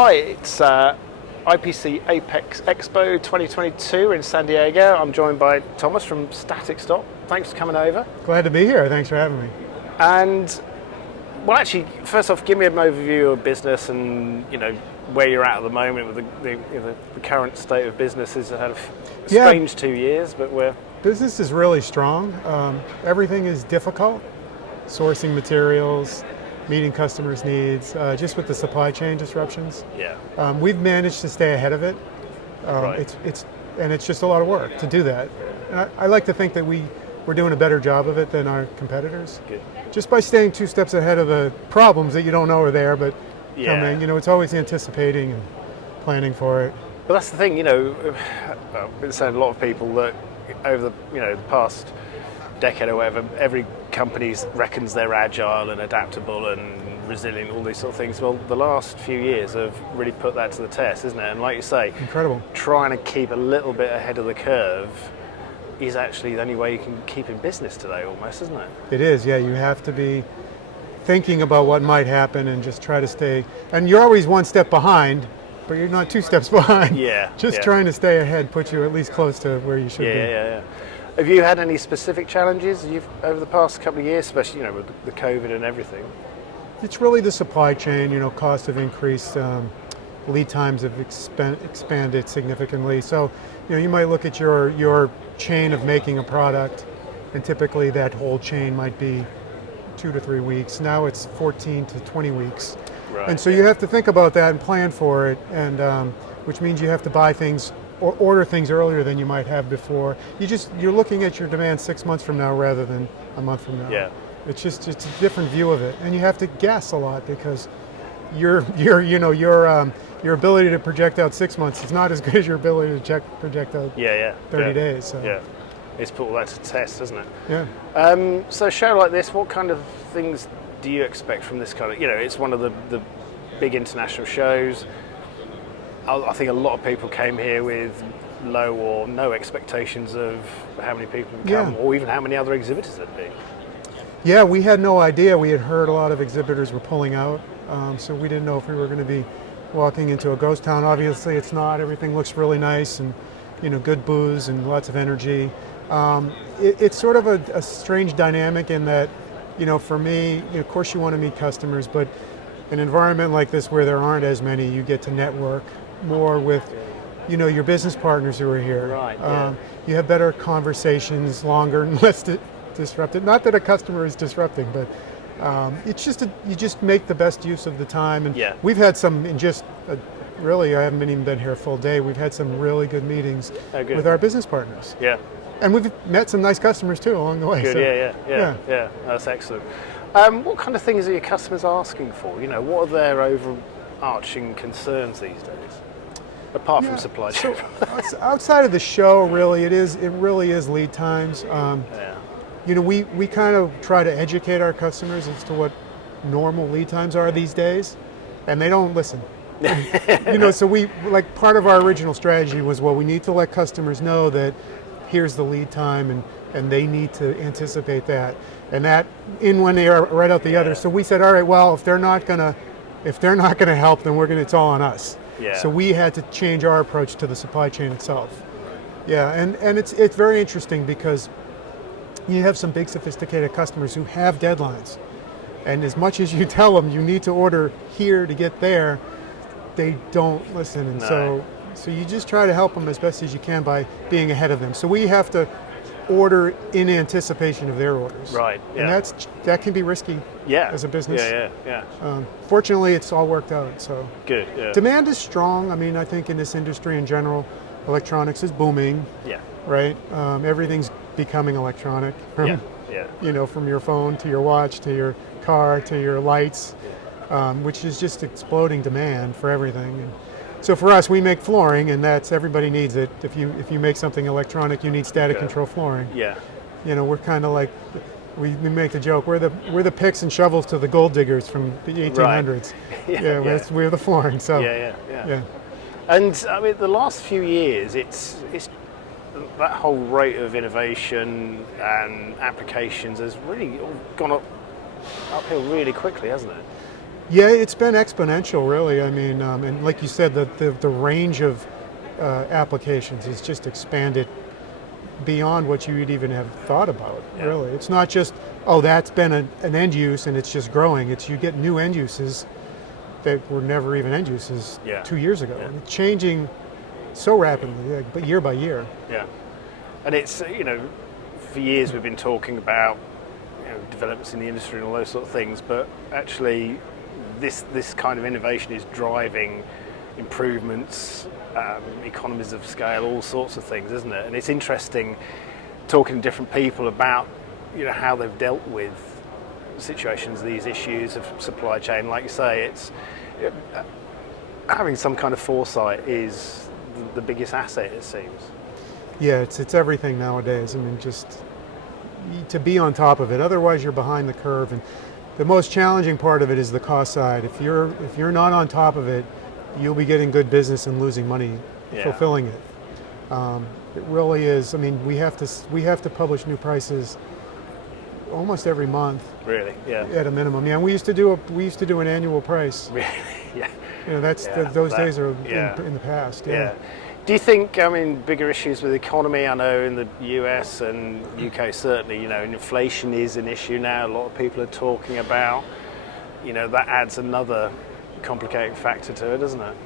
Hi, it's IPC Apex Expo 2022 in San Diego. I'm joined by Thomas from StaticShop. Thanks for coming over. Glad to be here. Thanks for having me. And, well, actually, first off, give me an overview of business and, where you're at the moment with the current state of business. Has had a strange 2 years, but we're... Business is really strong. Everything is difficult. Sourcing materials, meeting customers' needs, just with the supply chain disruptions. Yeah. We've managed to stay ahead of it. Right. It's just a lot of work to do that. And I like to think that we're doing a better job of it than our competitors. Good. Just by staying 2 steps ahead of the problems that you don't know are there, but coming. It's always anticipating and planning for it. But that's the thing, I've been saying to a lot of people that over the past decade or whatever, every company reckons they're agile and adaptable and resilient, all these sort of things. Well, the last few years have really put that to the test, isn't it? And like you say, incredible. Trying to keep a little bit ahead of the curve is actually the only way you can keep in business today, almost, isn't it? It is, yeah. You have to be thinking about what might happen and just try to stay. And you're always 1 step behind, but you're not 2 steps behind. Yeah. Just trying to stay ahead puts you at least close to where you should be. Yeah. Have you had any specific challenges over the past couple of years, especially with the COVID and everything? It's really the supply chain. Costs have increased, lead times have expanded significantly. So, you might look at your chain of making a product, and typically that whole chain might be 2 to 3 weeks. Now it's 14 to 20 weeks. Right. And so you have to think about that and plan for it, and which means you have to buy things or order things earlier than you might have before. You're looking at your demand 6 months from now rather than a month from now. Yeah. It's a different view of it, and you have to guess a lot because your ability to project out 6 months is not as good as your ability to project out 30 days. So. Yeah. It's put all that to test, doesn't it? Yeah. So a show like this, what kind of things do you expect from this kind of, it's one of the big international shows. I think a lot of people came here with low or no expectations of how many people would come or even how many other exhibitors there'd be. Yeah, we had no idea. We had heard a lot of exhibitors were pulling out, so we didn't know if we were going to be walking into a ghost town. Obviously it's not. Everything looks really nice and, good booze and lots of energy. It's sort of a strange dynamic in that, for me, of course you want to meet customers, but an environment like this where there aren't as many, you get to network more with, your business partners who are here. Right. You have better conversations, longer and less disrupted. Not that a customer is disrupting, but it's just you just make the best use of the time. And we've had some really, I haven't even been here a full day. We've had some really good meetings with our business partners. Yeah. And we've met some nice customers too along the way. Good, so, yeah. That's excellent. What kind of things are your customers asking for? What are their overarching concerns these days? Apart from supply chain. So, outside of the show, really, it really is lead times. We kind of try to educate our customers as to what normal lead times are these days, and they don't listen. So part of our original strategy was, we need to let customers know that here's the lead time, and they need to anticipate that, and that in when they are right out the other. So we said, all right, well, if they're not gonna help, then it's all on us. Yeah. So we had to change our approach to the supply chain itself. Yeah, and it's very interesting because you have some big sophisticated customers who have deadlines, and as much as you tell them you need to order here to get there, they don't listen, and so you just try to help them as best as you can by being ahead of them. So we have to order in anticipation of their orders. Right. Yeah. And that can be risky. As a business. Yeah. Fortunately, it's all worked out. So good. Yeah. Demand is strong. I mean, I think in this industry in general, electronics is booming. Yeah. Right. Everything's becoming electronic. From your phone to your watch to your car to your lights, which is just exploding demand for everything. And so for us, we make flooring, and everybody needs it. If you make something electronic, you need static control flooring. Yeah. We're kind of like, we make the joke, we're the picks and shovels to the gold diggers from the 1800s. Right. We're the flooring. So yeah. And I mean, the last few years, it's that whole rate of innovation and applications has really gone uphill really quickly, hasn't it? Yeah, it's been exponential, really. I mean, and like you said, the range of applications has just expanded beyond what you'd even have thought about, really. It's not just, oh, that's been an end use and it's just growing. It's you get new end uses that were never even end uses 2 years ago. And it's changing so rapidly, but year by year. Yeah. And it's, for years we've been talking about developments in the industry and all those sort of things, but actually this kind of innovation is driving improvements, economies of scale, all sorts of things, isn't it? And it's interesting talking to different people about how they've dealt with situations, these issues of supply chain. Like you say, having some kind of foresight is the biggest asset, it seems. Yeah, it's everything nowadays. I mean, just to be on top of it. Otherwise, you're behind the curve. And the most challenging part of it is the cost side. If you're not on top of it, you'll be getting good business and losing money fulfilling it. It really is. I mean, we have to publish new prices almost every month. Really? Yeah. At a minimum. Yeah. And we used to do an annual price. Really? Yeah. Those days are in the past. Yeah. Do you think, bigger issues with the economy? I know in the US and UK certainly, inflation is an issue now. A lot of people are talking about, that adds another complicating factor to it, doesn't it?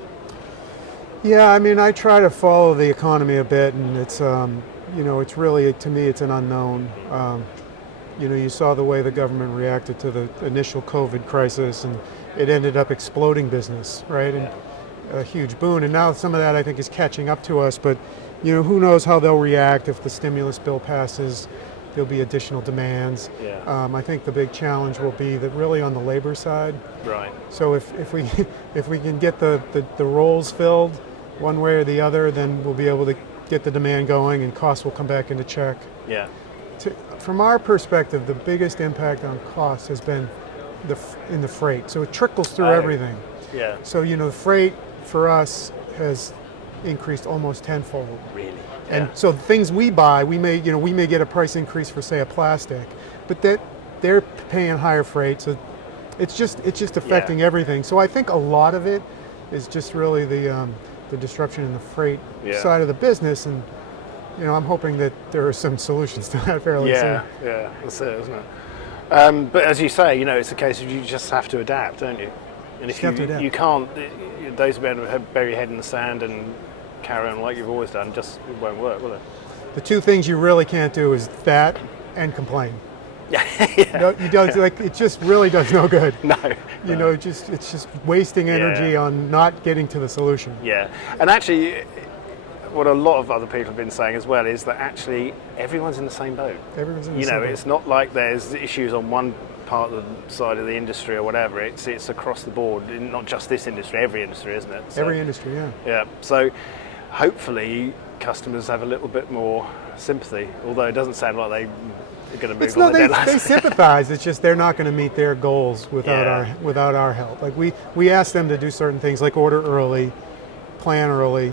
Yeah, I try to follow the economy a bit, and it's, it's really, to me, it's an unknown. You saw the way the government reacted to the initial COVID crisis, and it ended up exploding business, right? And a huge boon. And now some of that, I think, is catching up to us. But, who knows how they'll react if the stimulus bill passes. There'll be additional demands. Yeah. I think the big challenge will be that really on the labor side. Right. So if we can get the roles filled one way or the other, then we'll be able to get the demand going and costs will come back into check. Yeah. From our perspective, the biggest impact on costs has been in the freight. So it trickles through everything. Yeah. So the freight for us has increased almost tenfold. Really? And so the things we buy, we may get a price increase for, say, a plastic, but they're paying higher freight. So it's just affecting everything. So I think a lot of it is just really the disruption in the freight side of the business, and I'm hoping that there are some solutions to that fairly soon. Yeah, that's it, isn't it? But as you say, it's a case of you just have to adapt, don't you? And if you can't, those who bury your head in the sand and carry on like you've always done, it won't work, will it? The two things you really can't do is that and complain. Yeah. You don't, it just really does no good. No. It's just wasting energy on not getting to the solution. Yeah. And actually, what a lot of other people have been saying as well is that actually everyone's in the same boat. Everyone's in the same boat. It's not like there's issues on one part of the side of the industry or whatever. It's across the board, not just this industry, every industry, isn't it? So, every industry, yeah. Yeah. So hopefully customers have a little bit more sympathy, although it doesn't sound like they're going to move on the deadlines. They sympathize. It's just they're not going to meet their goals without our help. Like we ask them to do certain things, like order early, plan early,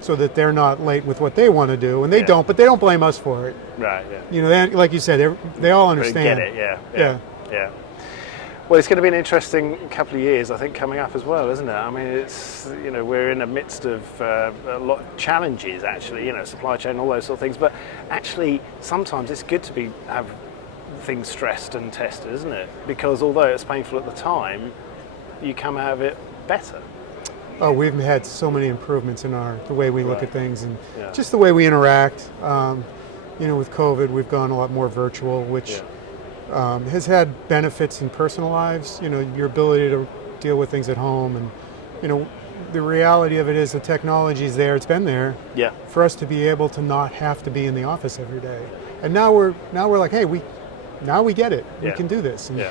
so that they're not late with what they want to do, and they don't. But they don't blame us for it. Right. Yeah. Like you said, they all understand. They get it. Yeah. Well, it's going to be an interesting couple of years, I think, coming up as well, isn't it? It's we're in the midst of a lot of challenges, actually. Supply chain, all those sort of things. But actually, sometimes it's good to have things stressed and tested, isn't it? Because although it's painful at the time, you come out of it better. Oh, we've had so many improvements in the way we look at things and just the way we interact. With COVID, we've gone a lot more virtual, which has had benefits in personal lives. Your ability to deal with things at home, and the reality of it is the technology is there. It's been there for us to be able to not have to be in the office every day. And now we're like, hey, we get it. We can do this. And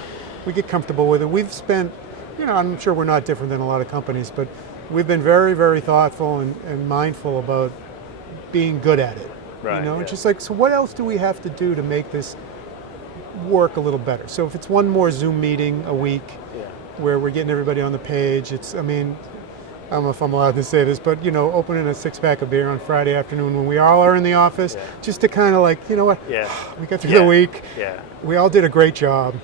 we get comfortable with it. We've spent, I'm sure we're not different than a lot of companies, but we've been very, very thoughtful and mindful about being good at it. Right. It's just like, so what else do we have to do to make this work a little better? So if it's one more Zoom meeting a week where we're getting everybody on the page, I don't know if I'm allowed to say this, but opening a 6-pack of beer on Friday afternoon when we all are in the office, just to kind of like, we got through the week. Yeah. We all did a great job.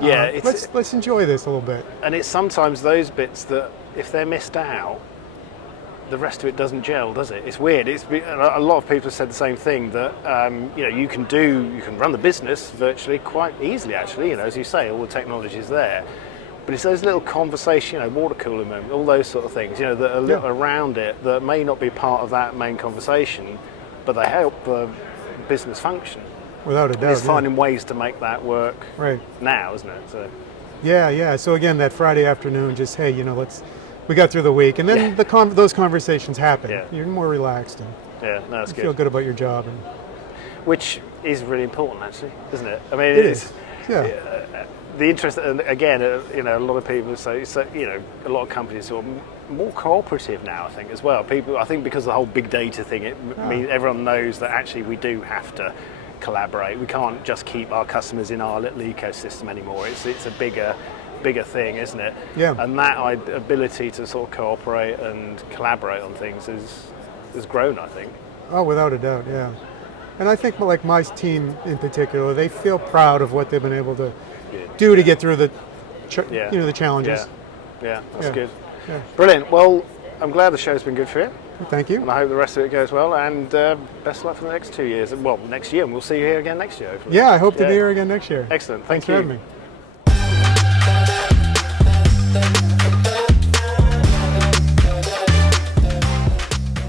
Yeah, let's enjoy this a little bit. and it's sometimes those bits that if they're missed out, the rest of it doesn't gel, does it? It's weird. A lot of people have said the same thing, that you can run the business virtually quite easily, actually. As you say, all the technology is there, but it's those little conversation, water cooler moment, all those sort of things, that are little around it that may not be part of that main conversation, but they help the business function. Without a doubt. It's finding ways to make that work right now, isn't it? So. Yeah. So again, that Friday afternoon, just hey, we got through the week, and then those conversations happen. Yeah. You're more relaxed, and That's you good. feel good about your job, and Which is really important, actually, isn't it? I mean, it is. Yeah. The interest, and again, a lot of people say, a lot of companies are more cooperative now, I think, as well. I think because of the whole big data thing, means everyone knows that actually we do have to collaborate. We can't just keep our customers in our little ecosystem anymore. It's a bigger thing, isn't it? Yeah. And that ability to sort of cooperate and collaborate on things has grown, I think. Oh, without a doubt, yeah. And I think, like my team in particular, they feel proud of what they've been able to do to get through the challenges. Yeah, that's Yeah. good. Yeah. Brilliant. Well, I'm glad the show's been good for you, Thank you. and I hope the rest of it goes well. And best of luck for the next 2 years. Well, next year, and we'll see you here again next year. Hopefully. Yeah, I hope to be here again next year. Excellent. Thanks Thank for you. having me.